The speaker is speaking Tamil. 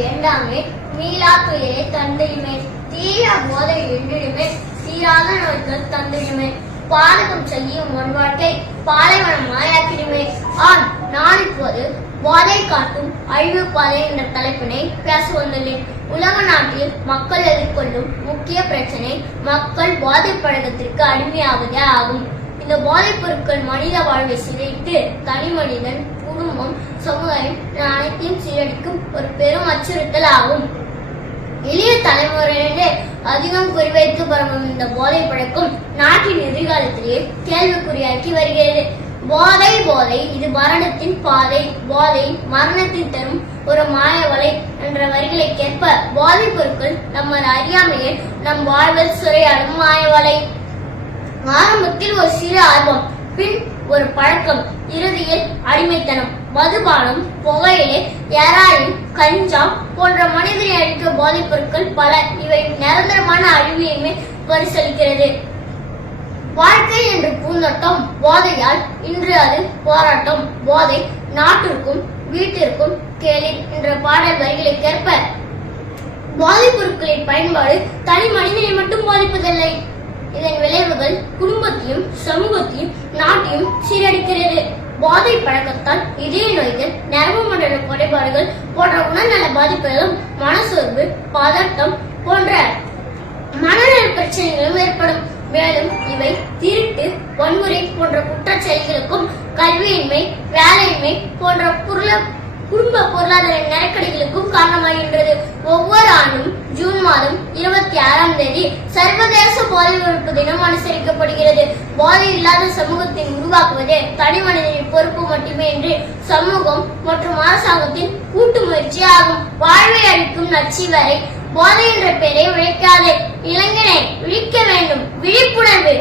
வேண்டாமே, மீளா துயரை தந்திடுமே, தீய போதை என்றிடுமே, தீராத நோய்கள் தந்திடுமே, பாதகம் செய்யும் வாழ்க்கை பாலைவனம் மாயாக்கிடுமே. ஆம், நான் இப்போது போதை காட்டும் அழிவு பாதை என்ற தலைப்பினை பேச வந்துள்ளேன். உலக நாட்டில் மக்கள் எதிர்கொள்ளும் முக்கிய பிரச்சனை மக்கள் போதை பழக்கத்திற்கு அடிமையாவதே ஆகும். இந்த போதைப் பொருட்கள் மனித வாழ்வை சிதைத்து தனி மனிதன், குடும்பம், சமுதாயம் அனைத்தையும் சீரழிக்கும் ஒரு பெரும் அச்சுறுத்தல் ஆகும். எளிய தலைமுறையினரே அதிகம் குறிவைத்து பரவும் இந்த போதை பழக்கம் நாட்டின் எதிர்காலத்திலேயே கேள்விக்குறியாக்கி வருகிறது. போதை போதை இது மரணத்தின் பாதை, போதை மரணத்தின் தரும் ஒரு மாயவலை என்ற வரிகளுக்கேற்ப போதைப் பொருட்கள் நம்ம அறியாமையே நம் வாழ்வில் சுரையாடும் மாயவலை. ஆரம்பத்தில் ஒரு சிறு ஆர்வம், பின் ஒரு பழக்கம், இறுதியில் அடிமைத்தனம். மதுபானம், புகையிலை, எராயின், கஞ்சா போன்ற மனிதனை அழிக்க போதைப் பொருட்கள் பல. இவை நிரந்தரமான அழிவையுமே பரிசளிக்கிறது. வாழ்க்கை என்ற பூந்தோட்டம் போதையால் இன்று அது போராட்டம். போதை நாட்டிற்கும் வீட்டிற்கும் கேளிர் என்ற பாடல் வரிகளுக்கேற்ப போதைப் பொருட்களின் பயன்பாடு தனி மனிதனை மட்டும் பாதிப்பதில்லை. இதன் விளைவுகள் குடும்பத்தையும் சமூகத்தையும் நாட்டையும் சீரழிக்கிறது. போதை பழக்கத்தால் இதய நோய்கள், நரம்பு மண்டல குறைபாடுகள் போன்ற உடல்நல பாதிப்புகளும், மனசோர்வு, பதட்டம் போன்ற மனநல பிரச்சனைகளும் ஏற்படும். மேலும் இவை திருட்டு, வன்முறை போன்ற குற்றச் செயல்களுக்கும், கல்வியின்மை, வேலையின்மை போன்ற குடும்ப பொருளாதார நெருக்கடிகளுக்கும் காரணமாகின்றது. ஒவ்வொரு ஆண்டும் ஜூன் மாதம் 26ஆம் தேதி சர்வதேச போதை ஒழிப்பு தினம் அனுசரிக்கப்படுகிறது. போதை இல்லாத சமூகத்தை உருவாக்குவது தனி மனிதனின் பொறுப்பு மட்டுமே என்று சமூகம் மற்றும் அரசாங்கத்தின் கூட்டு முயற்சி ஆகும். வாழ்வை அளிக்கும் நச்சு வரை போதை என்ற பெயரை உழைக்காதே. இளைஞனை விழிக்க வேண்டும். விழிப்புணர்வு.